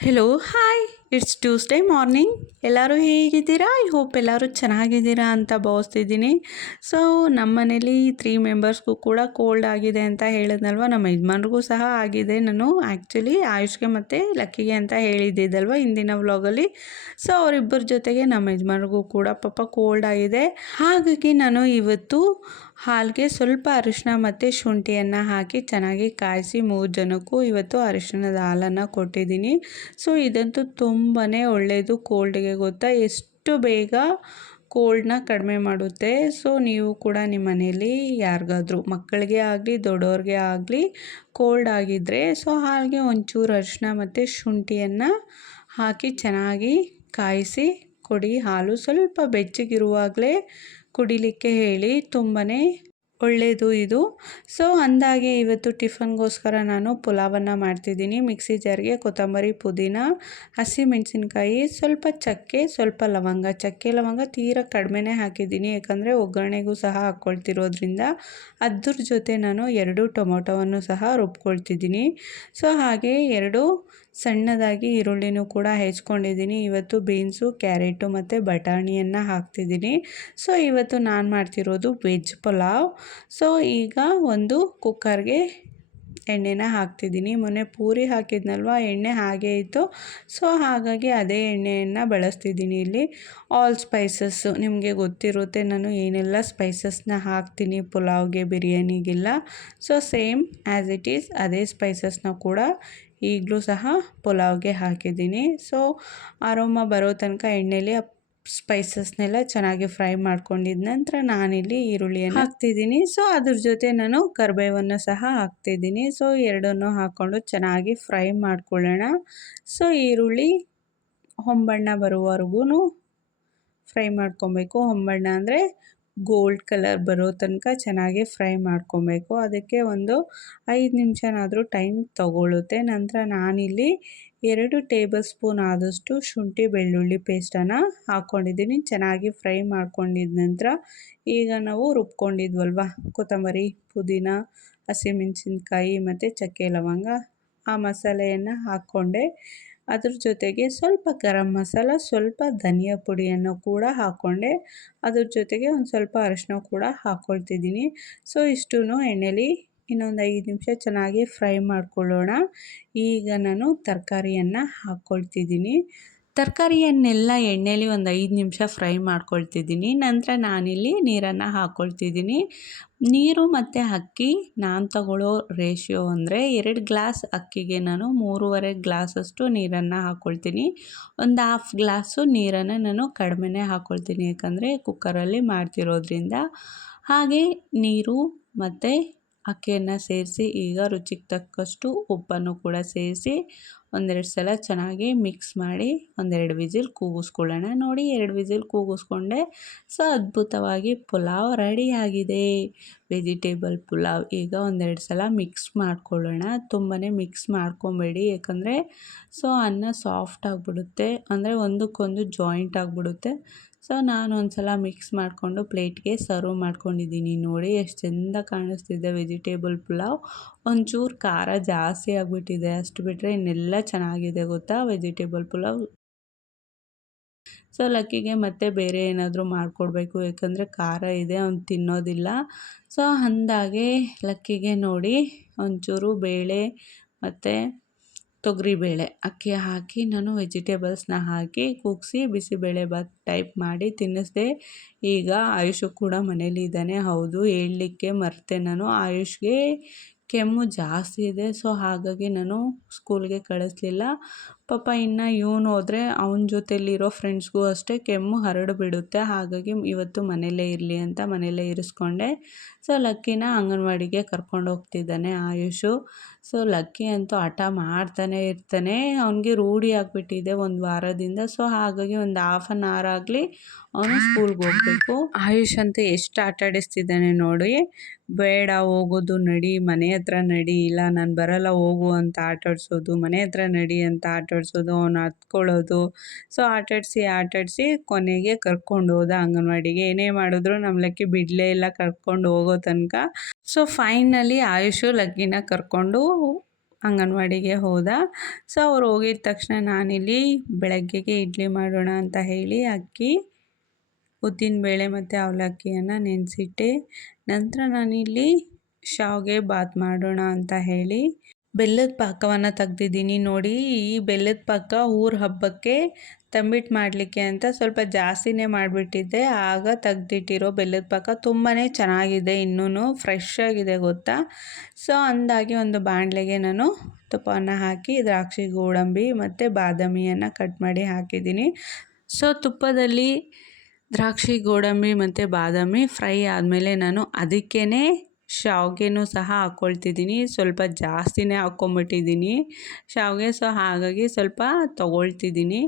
Hello hi it's Tuesday morning ಎಲ್ಲರೂ ಹೇಗಿದ್ದೀರಾ? I hope ಎಲ್ಲರೂ ಚೆನ್ನಾಗಿದ್ದೀರಾ ಅಂತ ಭಾವಿಸ್ತಿದ್ದೀನಿ. ಸೊ ನಮ್ಮ ಮನೇಲಿ ತ್ರೀ ಮೆಂಬರ್ಸ್ಗೂ ಕೂಡ ಕೋಲ್ಡ್ ಆಗಿದೆ ಅಂತ ಹೇಳಿದ್ನಲ್ವ? ನಮ್ಮ ಯಜಮಾನ್ರಿಗೂ ಸಹ ಆಗಿದೆ. ನಾನು ಆ್ಯಕ್ಚುಲಿ ಆಯುಷ್ಗೆ ಮತ್ತು ಲಕ್ಕಿಗೆ ಅಂತ ಹೇಳಿದ್ದಿದ್ದಲ್ವ ಇಂದಿನ ವ್ಲಾಗಲ್ಲಿ ಸೊ ಅವರಿಬ್ಬರ ಜೊತೆಗೆ ನಮ್ಮ ಯಜಮಾನ್ರಿಗೂ ಕೂಡ ಪಾಪ ಕೋಲ್ಡ್ ಆಗಿದೆ. ಹಾಗಾಗಿ ನಾನು ಇವತ್ತು ಹಾಲಿಗೆ ಸ್ವಲ್ಪ ಅರಿಶಿನ ಮತ್ತು ಶುಂಠಿಯನ್ನು ಹಾಕಿ ಚೆನ್ನಾಗಿ ಕಾಯಿಸಿ ಮೂರು ಜನಕ್ಕೂ ಇವತ್ತು ಅರಿಶಿಣದ ಹಾಲನ್ನು ಕೊಟ್ಟಿದ್ದೀನಿ. ಸೊ ಇದಂತೂ ತುಂಬಾ ಒಳ್ಳೆಯದು ಕೋಲ್ಡ್ಗೆ ಗೊತ್ತಾ? ಎಷ್ಟು ಬೇಗ ಕೋಲ್ಡ್ನ ಕಡಿಮೆ ಮಾಡುತ್ತೆ. ಸೊ, ನೀವು ಕೂಡ ನಿಮ್ಮ ಮನೇಲಿ ಯಾರಿಗಾದ್ರೂ, ಮಕ್ಕಳಿಗೆ ಆಗಲಿ ದೊಡ್ಡವ್ರಿಗೆ ಆಗಲಿ, ಕೋಲ್ಡ್ ಆಗಿದ್ದರೆ ಸೊ ಹಾಗೆ ಒಂಚೂರು ಅರಿಶಿನ ಮತ್ತು ಶುಂಠಿಯನ್ನು ಹಾಕಿ ಚೆನ್ನಾಗಿ ಕಾಯಿಸಿ ಕೊಡಿ. ಹಾಲು ಸ್ವಲ್ಪ ಬೆಚ್ಚಗಿರುವಾಗಲೇ ಕುಡಿಲಿಕ್ಕೆ ಹೇಳಿ ತುಂಬಾ ಒಳ್ಳೆಯದು ಇದು. ಸೊ ಅಂದಾಗೆ ಇವತ್ತು ಟಿಫನ್ಗೋಸ್ಕರ ನಾನು ಪುಲಾವನ್ನು ಮಾಡ್ತಿದ್ದೀನಿ. ಮಿಕ್ಸಿ ಜಾರ್ಗೆ ಕೊತ್ತಂಬರಿ, ಪುದೀನ ಹಸಿಮೆಣಸಿನ್ಕಾಯಿ ಸ್ವಲ್ಪ ಚಕ್ಕೆ, ಸ್ವಲ್ಪ ಲವಂಗ. ಚಕ್ಕೆ, ಲವಂಗ ತೀರ ಕಡಿಮೆನೇ ಹಾಕಿದ್ದೀನಿ. ಯಾಕಂದರೆ ಒಗ್ಗರಣೆಗೂ ಸಹ ಹಾಕ್ಕೊಳ್ತಿರೋದ್ರಿಂದ ಅದ್ರ ಜೊತೆ ನಾನು ಎರಡು ಟೊಮೊಟೊವನ್ನು ಸಹ ರುಬ್ಕೊಳ್ತಿದ್ದೀನಿ. ಸೊ ಹಾಗೆ ಎರಡು ಸಣ್ಣದಾಗಿ ಈರುಳ್ಳಿನೂ ಕೂಡ ಹೆಚ್ಕೊಂಡಿದ್ದೀನಿ. ಇವತ್ತು ಬೀನ್ಸು, ಕ್ಯಾರೆಟು ಮತ್ತು ಬಟಾಣಿಯನ್ನು ಹಾಕ್ತಿದ್ದೀನಿ. ಸೊ, ಇವತ್ತು ನಾನು ಮಾಡ್ತಿರೋದು ವೆಜ್ ಪಲಾವ್. ಸೊ, ಈಗ ಒಂದು ಕುಕ್ಕರ್ಗೆ ಎಣ್ಣೆನ ಹಾಕ್ತಿದ್ದೀನಿ. ಮೊನ್ನೆ ಪೂರಿ ಹಾಕಿದ್ನಲ್ವ, ಎಣ್ಣೆ ಹಾಗೆ ಇತ್ತು. ಸೊ, ಹಾಗಾಗಿ ಅದೇ ಎಣ್ಣೆಯನ್ನು ಬಳಸ್ತಿದ್ದೀನಿ ಇಲ್ಲಿ. ಆಲ್ ಸ್ಪೈಸಸ್ಸು ನಿಮಗೆ ಗೊತ್ತಿರುತ್ತೆ, ನಾನು ಏನೆಲ್ಲ ಸ್ಪೈಸಸ್ನ ಹಾಕ್ತೀನಿ ಪುಲಾವ್ಗೆ, ಬಿರಿಯಾನಿಗೆಲ್ಲ. So same as it is ಅದೇ ಸ್ಪೈಸಸ್ನ ಕೂಡ ಈಗಲೂ ಸಹ ಪುಲಾವ್ಗೆ ಹಾಕಿದ್ದೀನಿ. ಸೊ ಆರೋಮ ಬರೋ ತನಕ ಎಣ್ಣೆಲಿ ಸ್ಪೈಸಸ್ನೆಲ್ಲ ಚೆನ್ನಾಗಿ ಫ್ರೈ ಮಾಡ್ಕೊಂಡಿದ ನಂತರ ನಾನಿಲ್ಲಿ ಈರುಳ್ಳಿಯನ್ನು ಹಾಕ್ತಿದ್ದೀನಿ. ಸೊ ಅದ್ರ ಜೊತೆ ನಾನು ಕರಿಬೇವನ್ನು ಸಹ ಹಾಕ್ತಿದ್ದೀನಿ. ಸೊ ಎರಡನ್ನು ಹಾಕ್ಕೊಂಡು ಚೆನ್ನಾಗಿ ಫ್ರೈ ಮಾಡ್ಕೊಳ್ಳೋಣ. ಸೊ ಈರುಳ್ಳಿ ಹೊಂಬಣ್ಣ ಬರುವವರೆಗೂ ಫ್ರೈ ಮಾಡ್ಕೊಬೇಕು. ಹೊಂಬಣ್ಣ ಅಂದರೆ ಗೋಲ್ಡ್ ಕಲರ್ ಬರೋ ತನಕ ಚೆನ್ನಾಗಿ ಫ್ರೈ ಮಾಡ್ಕೊಬೇಕು. ಅದಕ್ಕೆ ಒಂದು ಐದು ನಿಮಿಷನಾದರೂ ಟೈಮ್ ತಗೊಳ್ಳುತ್ತೆ ನಂತರ ನಾನಿಲ್ಲಿ ಎರಡು ಟೇಬಲ್ ಸ್ಪೂನ್ ಆದಷ್ಟು ಶುಂಠಿ ಬೆಳ್ಳುಳ್ಳಿ ಪೇಸ್ಟನ್ನು ಹಾಕ್ಕೊಂಡಿದ್ದೀನಿ. ಚೆನ್ನಾಗಿ ಫ್ರೈ ಮಾಡ್ಕೊಂಡಿದ ನಂತರ ಈಗ ನಾವು ರುಬ್ಕೊಂಡಿದ್ವಲ್ವ? ಕೊತ್ತಂಬರಿ, ಪುದೀನ, ಹಸಿಮೆಣಸಿನ್ಕಾಯಿ ಮತ್ತು ಚಕ್ಕೆ ಲವಂಗ ಆ ಮಸಾಲೆಯನ್ನು ಹಾಕ್ಕೊಂಡೆ ಅದ್ರ ಜೊತೆಗೆ ಸ್ವಲ್ಪ ಗರಂ ಮಸಾಲ, ಸ್ವಲ್ಪ ಧನಿಯಾ ಪುಡಿಯನ್ನು ಕೂಡ ಹಾಕ್ಕೊಂಡೆ ಅದ್ರ ಜೊತೆಗೆ ಒಂದು ಸ್ವಲ್ಪ ಅರಿಶಿನ ಕೂಡ ಹಾಕ್ಕೊಳ್ತಿದ್ದೀನಿ ಸೊ ಇಷ್ಟೂ ಎಣ್ಣೆಲಿ ಇನ್ನೊಂದು ಐದು ನಿಮಿಷ ಚೆನ್ನಾಗಿ ಫ್ರೈ ಮಾಡ್ಕೊಳ್ಳೋಣ. ಈಗ ನಾನು ತರಕಾರಿಯನ್ನು ಹಾಕ್ಕೊಳ್ತಿದ್ದೀನಿ ತರಕಾರಿಯನ್ನೆಲ್ಲ ಎಣ್ಣೆಲಿ ಒಂದು ಐದು ನಿಮಿಷ ಫ್ರೈ ಮಾಡ್ಕೊಳ್ತಿದ್ದೀನಿ. ನಂತರ ನಾನಿಲ್ಲಿ ನೀರನ್ನು ಹಾಕ್ಕೊಳ್ತಿದ್ದೀನಿ ನೀರು ಮತ್ತು ಅಕ್ಕಿ, ನಾನು ತಗೊಳ್ಳೋ ರೇಷಿಯೋ ಅಂದರೆ ಎರಡು ಗ್ಲಾಸ್ ಅಕ್ಕಿಗೆ ನಾನು ಮೂರುವರೆ ಗ್ಲಾಸಷ್ಟು ನೀರನ್ನು ಹಾಕ್ಕೊಳ್ತೀನಿ ಒಂದು ಹಾಫ್ ಗ್ಲಾಸು ನೀರನ್ನು ನಾನು ಕಡಿಮೆನೇ ಹಾಕ್ಕೊಳ್ತೀನಿ ಯಾಕಂದರೆ ಕುಕ್ಕರಲ್ಲಿ ಮಾಡ್ತಿರೋದ್ರಿಂದ. ಹಾಗೆ ನೀರು ಮತ್ತು ಅಕ್ಕಿಯನ್ನು ಸೇರಿಸಿ, ಈಗ ರುಚಿಗೆ ತಕ್ಕಷ್ಟು ಉಪ್ಪನ್ನು ಕೂಡ ಸೇರಿಸಿ ಒಂದೆರಡು ಸಲ ಚೆನ್ನಾಗಿ ಮಿಕ್ಸ್ ಮಾಡಿ ಒಂದೆರಡು ವಿಸಿಲ್ ಕೂಗಿಸ್ಕೊಳ್ಳೋಣ. ನೋಡಿ, ಎರಡು ವಿಸಿಲ್ ಕೂಗಿಸ್ಕೊಂಡೆ ಸೊ ಅದ್ಭುತವಾಗಿ ಪುಲಾವ್ ರೆಡಿಯಾಗಿದೆ ವೆಜಿಟೇಬಲ್ ಪುಲಾವ್ ಈಗ ಒಂದೆರಡು ಸಲ ಮಿಕ್ಸ್ ಮಾಡ್ಕೊಳ್ಳೋಣ. ತುಂಬಾ ಮಿಕ್ಸ್ ಮಾಡ್ಕೊಬೇಡಿ, ಯಾಕಂದರೆ ಸೊ ಅನ್ನ ಸಾಫ್ಟ್ ಆಗಿಬಿಡುತ್ತೆ. ಅಂದರೆ ಒಂದಕ್ಕೊಂದು ಜಾಯಿಂಟ್ ಆಗಿಬಿಡುತ್ತೆ. ಸೊ ನಾನು ಒಂದು ಸಲ ಮಿಕ್ಸ್ ಮಾಡಿಕೊಂಡು ಪ್ಲೇಟ್ಗೆ ಸರ್ವ್ ಮಾಡ್ಕೊಂಡಿದ್ದೀನಿ. ನೋಡಿ, ಎಷ್ಟು ಚೆಂದ ಕಾಣಿಸ್ತಿದೆ. ವೆಜಿಟೇಬಲ್ ಪುಲಾವ್. ಒಂಚೂರು ಖಾರ ಜಾಸ್ತಿ ಆಗಿಬಿಟ್ಟಿದೆ. ಅಷ್ಟು ಬಿಟ್ಟರೆ ಇನ್ನೆಲ್ಲ ಚೆನ್ನಾಗಿದೆ ಗೊತ್ತಾ? ವೆಜಿಟೇಬಲ್ ಪುಲಾವ್. ಸೊ ಲಕ್ಕಿಗೆ ಮತ್ತೆ ಬೇರೆ ಏನಾದರೂ ಮಾಡಿಕೊಡ್ಬೇಕು. ಯಾಕಂದರೆ ಖಾರ ಇದೆ, ಅವ್ನು ತಿನ್ನೋದಿಲ್ಲ. ಸೊ ಅಂದಾಗೆ ಲಕ್ಕಿಗೆ ನೋಡಿ, ಒಂಚೂರು ಬೇಳೆ ಮತ್ತು ತೊಗರಿಬೇಳೆ ಅಕ್ಕಿ ಹಾಕಿ, ನಾನು ವೆಜಿಟೇಬಲ್ಸ್ನ ಹಾಕಿ ಕೂಗಿಸಿ ಬಿಸಿಬೇಳೆಭಾತ್ ಟೈಪ್ ಮಾಡಿ ತಿನ್ನಿಸ್ದೆ. ಈಗ ಆಯುಷು ಕೂಡ ಮನೇಲಿ ಇದ್ದಾನೆ. ಹೌದು, ಹೇಳಲಿಕ್ಕೆ ಮರೆತೆ ನಾನು. ಆಯುಷ್ಗೆ ಕೆಮ್ಮು ಜಾಸ್ತಿ ಇದೆ. ಸೊ, ಹಾಗಾಗಿ ನಾನು ಸ್ಕೂಲ್ಗೆ ಕಳಿಸ್ಲಿಲ್ಲ. ಪಾಪ ಇನ್ನು ಇವನು ಹೋದರೆ ಅವನ ಜೊತೆಲಿರೋ ಫ್ರೆಂಡ್ಸ್ಗೂ ಅಷ್ಟೇ ಕೆಮ್ಮು ಹರಡಿಬಿಡುತ್ತೆ ಹಾಗಾಗಿ ಇವತ್ತು ಮನೆಯಲ್ಲೇ ಇರಲಿ ಅಂತ ಮನೆಯಲ್ಲೇ ಇರಿಸ್ಕೊಂಡೆ. ಸೊ ಲಕ್ಕಿನ ಅಂಗನವಾಡಿಗೆ ಕರ್ಕೊಂಡು ಹೋಗ್ತಿದ್ದಾನೆ ಆಯುಷು. ಸೊ ಲಕ್ಕಿ ಅಂತೂ ಹಠ ಮಾಡ್ತಾನೆ ಇರ್ತಾನೆ. ಅವನಿಗೆ ರೂಢಿ ಆಗಿಬಿಟ್ಟಿದೆ ಒಂದು ವಾರದಿಂದ. ಸೊ ಹಾಗಾಗಿ ಒಂದು ಹಾಫ್ ಆನ್ ಅವರ್ ಆಗಲಿ ಅವನು ಸ್ಕೂಲ್ಗೆ ಹೋಗಬೇಕು. ಆಯುಷ್ ಅಂತ ಎಷ್ಟು ಆಟಾಡಿಸ್ತಿದ್ದಾನೆ ನೋಡಿ. ಬೇಡ, ಹೋಗೋದು ನಡಿ, ಮನೆ ಹತ್ರ ನಡಿ. ಇಲ್ಲ, ನಾನು ಬರಲ್ಲ, ಹೋಗು ಅಂತ ಆಟಾಡಿಸೋದು ಮನೆ ಹತ್ರ ನಡಿ ಅಂತ ಆಟಾಡ್ಸೋದು ಅವನು ಹತ್ಕೊಳ್ಳೋದು. ಸೊ ಆಟಾಡಿಸಿ ಆಟಾಡಿಸಿ ಕೊನೆಗೆ ಕರ್ಕೊಂಡು ಹೋದ ಅಂಗನವಾಡಿಗೆ. ಏನೇ ಮಾಡಿದ್ರು ನಮ್ಮ ಲಕ್ಕಿ ಬಿಡಲೇ ಇಲ್ಲ ಕರ್ಕೊಂಡು ಹೋಗೋ ತನಕ. ಸೊ ಫೈನಲಿ ಆಯುಷು ಲಕ್ಕಿನ ಕರ್ಕೊಂಡು ಅಂಗನವಾಡಿಗೆ ಹೋದ. ಸೊ ಅವ್ರು ಹೋಗಿದ ತಕ್ಷಣ ನಾನಿಲ್ಲಿ ಬೆಳಗ್ಗೆಗೆ ಇಡ್ಲಿ ಮಾಡೋಣ ಅಂತ ಹೇಳಿ ಅಕ್ಕಿ ಉದ್ದಿನಬೇಳೆ ಮತ್ತು ಅವಲಕ್ಕಿಯನ್ನು ನೆನೆಸಿಟ್ಟೆ. ನಂತರ ನಾನಿಲ್ಲಿ ಶಾವಿಗೆ ಬಾತ್ ಮಾಡೋಣ ಅಂತ ಹೇಳಿ ಬೆಲ್ಲದ ಪಾಕವನ್ನು ತೆಗ್ದಿದ್ದೀನಿ ನೋಡಿ. ಈ ಬೆಲ್ಲದ ಪಾಕ ಊರ ಹಬ್ಬಕ್ಕೆ ತಂಬಿಟ್ಟು ಮಾಡಲಿಕ್ಕೆ ಅಂತ ಸ್ವಲ್ಪ ಜಾಸ್ತಿನೇ ಮಾಡಿಬಿಟ್ಟಿದ್ದೆ. ಆಗ ತೆಗ್ದಿಟ್ಟಿರೋ ಬೆಲ್ಲದ ಪಾಕ ತುಂಬಾ ಚೆನ್ನಾಗಿದೆ ಇನ್ನೂ ಫ್ರೆಶ್ ಆಗಿದೆ ಗೊತ್ತಾ? ಸೊ ಅಂದಾಗಿ ಒಂದು ಬಾಣಲೆಗೆ ನಾನು ತುಪ್ಪವನ್ನು ಹಾಕಿ, ದ್ರಾಕ್ಷಿ, ಗೋಡಂಬಿ ಮತ್ತು ಬಾದಾಮಿಯನ್ನು ಕಟ್ ಮಾಡಿ ಹಾಕಿದ್ದೀನಿ. ಸೊ ತುಪ್ಪದಲ್ಲಿ ದ್ರಾಕ್ಷಿ, ಗೋಡಂಬಿ ಮತ್ತು ಬಾದಾಮಿ ಫ್ರೈ ಆದಮೇಲೆ ನಾನು ಅದಕ್ಕೇ ಶಾವಿಗೆನೂ ಸಹ ಹಾಕ್ಕೊಳ್ತಿದ್ದೀನಿ ಸ್ವಲ್ಪ ಜಾಸ್ತಿನೇ ಹಾಕ್ಕೊಂಬಿಟ್ಟಿದ್ದೀನಿ. ಶಾವಿಗೆ ಸೊ ಹಾಗಾಗಿ ಸ್ವಲ್ಪ ತೊಗೊಳ್ತಿದ್ದೀನಿ.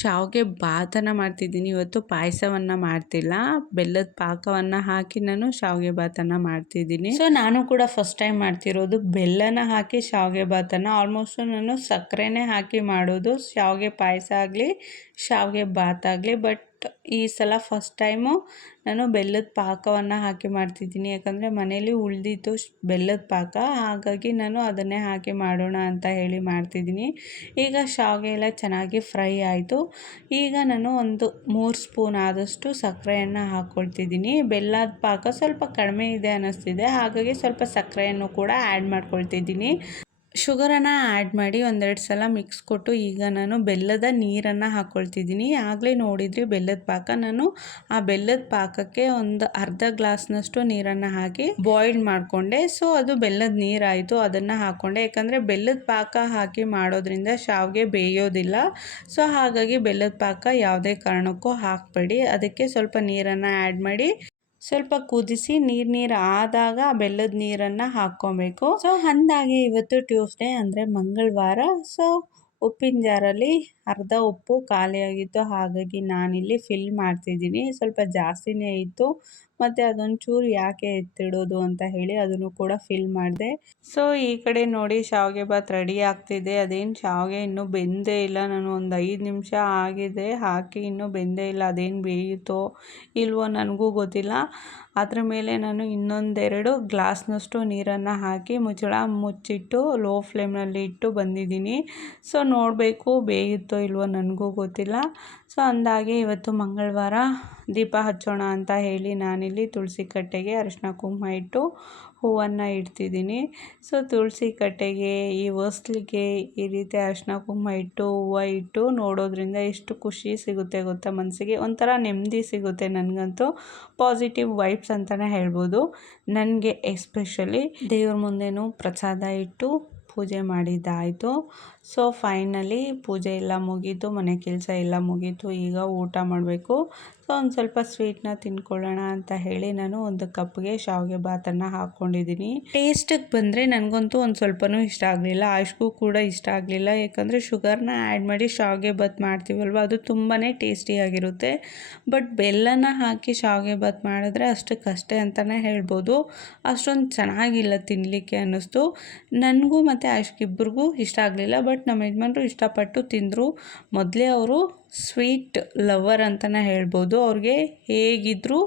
ಶಾವಿಗೆ ಬಾತನ್ನು ಮಾಡ್ತಿದ್ದೀನಿ. ಇವತ್ತು ಪಾಯಸವನ್ನು ಮಾಡ್ತಿಲ್ಲ. ಬೆಲ್ಲದ ಪಾಕವನ್ನು ಹಾಕಿ ನಾನು ಶಾವಿಗೆ ಭಾತನ್ನು ಮಾಡ್ತಿದ್ದೀನಿ. ಸೊ ನಾನು ಕೂಡ ಫಸ್ಟ್ ಟೈಮ್ ಮಾಡ್ತಿರೋದು ಬೆಲ್ಲನ ಹಾಕಿ ಶಾವಿಗೆ ಬಾತನ್ನು. ಆಲ್ಮೋಸ್ಟು ನಾನು ಸಕ್ಕರೆನೇ ಹಾಕಿ ಮಾಡೋದು. ಶಾವಿಗೆ ಪಾಯಸ ಆಗಲಿ ಶಾವಿಗೆ ಬಾತ್ ಆಗಲಿ ಬಟ್ ಈ ಸಲ ಫಸ್ಟ್ ಟೈಮು ನಾನು ಬೆಲ್ಲದ ಪಾಕವನ್ನು ಹಾಕಿ ಮಾಡ್ತಿದ್ದೀನಿ. ಯಾಕಂದರೆ ಮನೇಲಿ ಉಳಿದಿತ್ತು ಬೆಲ್ಲದ ಪಾಕ, ಹಾಗಾಗಿ ನಾನು ಅದನ್ನೇ ಹಾಕಿ ಮಾಡೋಣ ಅಂತ ಹೇಳಿ ಮಾಡ್ತಿದ್ದೀನಿ. ಈಗ ಶಾವಿಗೆ ಎಲ್ಲ ಚೆನ್ನಾಗಿ ಫ್ರೈ ಆಯಿತು. ಈಗ ನಾನು ಒಂದು ಮೂರು ಸ್ಪೂನ್ ಆದಷ್ಟು ಸಕ್ಕರೆಯನ್ನು ಹಾಕ್ಕೊಳ್ತಿದ್ದೀನಿ ಬೆಲ್ಲದ ಪಾಕ ಸ್ವಲ್ಪ ಕಡಿಮೆ ಇದೆ ಅನ್ನಿಸ್ತಿದೆ. ಹಾಗಾಗಿ ಸ್ವಲ್ಪ ಸಕ್ಕರೆಯನ್ನು ಕೂಡ ಆ್ಯಡ್ ಮಾಡ್ಕೊಳ್ತಿದ್ದೀನಿ. ಶುಗರನ್ನು ಆ್ಯಡ್ ಮಾಡಿ ಒಂದೆರಡು ಸಲ ಮಿಕ್ಸ್ ಕೊಟ್ಟು ಈಗ ನಾನು ಬೆಲ್ಲದ ನೀರನ್ನು ಹಾಕ್ಕೊಳ್ತಿದ್ದೀನಿ ಆಗಲೇ ನೋಡಿದ್ರಿ ಬೆಲ್ಲದ ಪಾಕ. ನಾನು ಆ ಬೆಲ್ಲದ ಪಾಕಕ್ಕೆ ಒಂದು ಅರ್ಧ ಗ್ಲಾಸ್ನಷ್ಟು ನೀರನ್ನು ಹಾಕಿ ಬಾಯ್ಲ್ ಮಾಡಿಕೊಂಡೆ. ಸೊ, ಅದು ಬೆಲ್ಲದ ನೀರಾಯಿತು ಅದನ್ನು ಹಾಕ್ಕೊಂಡೆ ಯಾಕಂದರೆ ಬೆಲ್ಲದ ಪಾಕ ಹಾಕಿ ಮಾಡೋದ್ರಿಂದ ಶಾವಿಗೆ ಬೇಯೋದಿಲ್ಲ. ಸೊ, ಹಾಗಾಗಿ ಬೆಲ್ಲದ ಪಾಕ ಯಾವುದೇ ಕಾರಣಕ್ಕೂ ಹಾಕಬೇಡಿ. ಅದಕ್ಕೆ ಸ್ವಲ್ಪ ನೀರನ್ನು ಆ್ಯಡ್ ಮಾಡಿ ಸ್ವಲ್ಪ ಕುದಿಸಿ ನೀರು ನೀರು ಆದಾಗ ಬೆಲ್ಲದ ನೀರನ್ನು ಹಾಕ್ಕೊಬೇಕು. ಸೊ ಅಂದಾಗೆ ಇವತ್ತು ಟ್ಯೂಸ್ಡೇ ಅಂದರೆ ಮಂಗಳವಾರ. ಸೊ ಉಪ್ಪಿನ ಜಾರಲ್ಲಿ ಅರ್ಧ ಉಪ್ಪು ಖಾಲಿಯಾಗಿತ್ತು ಹಾಗಾಗಿ ನಾನಿಲ್ಲಿ ಫಿಲ್ ಮಾಡ್ತಿದ್ದೀನಿ. ಸ್ವಲ್ಪ ಜಾಸ್ತಿನೇ ಇತ್ತು. ಮತ್ತು ಅದೊಂಚೂರು ಯಾಕೆ ಎತ್ತಿಡೋದು ಅಂತ ಹೇಳಿ ಅದನ್ನು ಕೂಡ ಫಿಲ್ ಮಾಡಿದೆ. ಸೊ ಈ ಕಡೆ ನೋಡಿ ಶಾವಿಗೆ ಬಾತ್ ರೆಡಿ ಆಗ್ತಿದೆ. ಅದೇನು ಶಾವಿಗೆ ಇನ್ನೂ ಬೆಂದೇ ಇಲ್ಲ. ನಾನು ಒಂದು ಐದು ನಿಮಿಷ ಆಗಿದೆ. ಹಾಕಿ ಇನ್ನೂ ಬೆಂದೇ ಇಲ್ಲ. ಅದೇನು ಬೇಯುತ್ತೋ ಇಲ್ವೋ ನನಗೂ ಗೊತ್ತಿಲ್ಲ. ಅದ್ರ ಮೇಲೆ ನಾನು ಇನ್ನೊಂದೆರಡು ಗ್ಲಾಸ್ನಷ್ಟು ನೀರನ್ನು ಹಾಕಿ ಮುಚ್ಚಳ ಮುಚ್ಚಿಟ್ಟು ಲೋ ಫ್ಲೇಮ್ನಲ್ಲಿ ಇಟ್ಟು ಬಂದಿದ್ದೀನಿ. ಸೊ ನೋಡಬೇಕು ಬೇಯುತ್ತೋ ಇಲ್ವೋ ನನಗೂ ಗೊತ್ತಿಲ್ಲ. ಸೊ ಅಂದಾಗೆ ಇವತ್ತು ಮಂಗಳವಾರ ದೀಪ ಹಚ್ಚೋಣ ಅಂತ ಹೇಳಿ ನಾನಿಲ್ಲಿ ತುಳಸಿ ಕಟ್ಟೆಗೆ ಅರಿಶಿನ ಕುಂಕುಮ ಇಟ್ಟು ಹೂವನ್ನು ಇಡ್ತಿದ್ದೀನಿ. ಸೊ ತುಳಸಿ ಕಟ್ಟೆಗೆ ಈ ಹೊಸ್ಲಿಗೆ ಈ ರೀತಿ ಅರಿಶಿನ ಕುಂಕುಮ ಇಟ್ಟು ಹೂವು ಇಟ್ಟು ನೋಡೋದ್ರಿಂದ ಎಷ್ಟು ಖುಷಿ ಸಿಗುತ್ತೆ ಗೊತ್ತಾ ಮನಸ್ಸಿಗೆ? ಒಂಥರ ನೆಮ್ಮದಿ ಸಿಗುತ್ತೆ ನನಗಂತೂ. ಪಾಸಿಟಿವ್ ವೈಬ್ಸ್ ಅಂತಲೇ ಹೇಳ್ಬೋದು. ನನಗೆ ಎಸ್ಪೆಷಲಿ ದೇವ್ರ ಮುಂದೆನೂ ಪ್ರಸಾದ ಇಟ್ಟು ಪೂಜೆ ಮಾಡಿದ್ದಾಯಿತು. ಸೊ ಫೈನಲಿ ಪೂಜೆ ಎಲ್ಲ ಮುಗೀತು, ಮನೆ ಕೆಲಸ ಎಲ್ಲ ಮುಗೀತು, ಈಗ ಊಟ ಮಾಡಬೇಕು. ಸೊ ಒಂದು ಸ್ವಲ್ಪ ಸ್ವೀಟ್ನ ತಿನ್ಕೊಳ್ಳೋಣ ಅಂತ ಹೇಳಿ ನಾನು ಒಂದು ಕಪ್ಗೆ ಶಾವಿಗೆ ಭಾತನ್ನು ಹಾಕ್ಕೊಂಡಿದ್ದೀನಿ. ಟೇಸ್ಟಿಗೆ ಬಂದರೆ ನನಗಂತೂ ಒಂದು ಸ್ವಲ್ಪನೂ ಇಷ್ಟ ಆಗಲಿಲ್ಲ. ಅಷ್ಟು ಕೂಡ ಇಷ್ಟ ಆಗಲಿಲ್ಲ. ಯಾಕಂದರೆ ಶುಗರ್ನ ಆ್ಯಡ್ ಮಾಡಿ ಶಾವಿಗೆ ಭಾತ್ ಮಾಡ್ತೀವಲ್ವ, ಅದು ತುಂಬಾ ಟೇಸ್ಟಿಯಾಗಿರುತ್ತೆ ಬಟ್ ಬೆಲ್ಲನ ಹಾಕಿ ಶಾವಿಗೆ ಭಾತ್ ಮಾಡಿದ್ರೆ ಅಷ್ಟಕ್ಕಷ್ಟೇ ಅಂತಲೇ ಹೇಳ್ಬೋದು. ಅಷ್ಟೊಂದು ಚೆನ್ನಾಗಿಲ್ಲ ತಿನ್ನಲಿಕ್ಕೆ ಅನ್ನಿಸ್ತು. ನನಗೂ ಮತ್ತು ಅಷ್ಟಿಬ್ಬರಿಗೂ ಇಷ್ಟ ಆಗಲಿಲ್ಲ ಬಟ್ ನಮ್ಮ ಯಜಮಾನ್ರು ಇಷ್ಟಪಟ್ಟು ತಿಂದರು. ಮೊದಲೇ ಅವರು ಸ್ವೀಟ್ ಲವರ್ ಅಂತಲೇ ಹೇಳ್ಬೋದು. ಅವ್ರಿಗೆ ಹೇಗಿದ್ದರೂ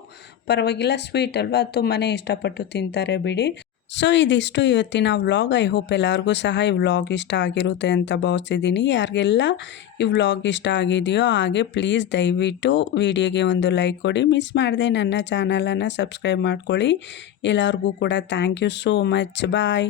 ಪರವಾಗಿಲ್ಲ, ಸ್ವೀಟ್ ಅಲ್ವಾ? ತುಂಬಾ ಇಷ್ಟಪಟ್ಟು ತಿಂತಾರೆ ಬಿಡಿ. ಸೊ ಇದಿಷ್ಟು ಇವತ್ತಿನ ವ್ಲಾಗ್. ಐ ಹೋಪ್ ಎಲ್ಲರಿಗೂ ಸಹ ಈ ವ್ಲಾಗ್ ಇಷ್ಟ ಆಗಿರುತ್ತೆ ಅಂತ ಭಾವಿಸಿದ್ದೀನಿ. ಯಾರಿಗೆಲ್ಲ ಈ ವ್ಲಾಗ್ ಇಷ್ಟ ಆಗಿದೆಯೋ ಹಾಗೆ ಪ್ಲೀಸ್ ದಯವಿಟ್ಟು ವಿಡಿಯೋಗೆ ಒಂದು ಲೈಕ್ ಕೊಡಿ. ಮಿಸ್ ಮಾಡಿದೆ ನನ್ನ ಚಾನಲನ್ನು ಸಬ್ಸ್ಕ್ರೈಬ್ ಮಾಡ್ಕೊಳ್ಳಿ. ಎಲ್ಲರಿಗೂ ಕೂಡ thank you so much bye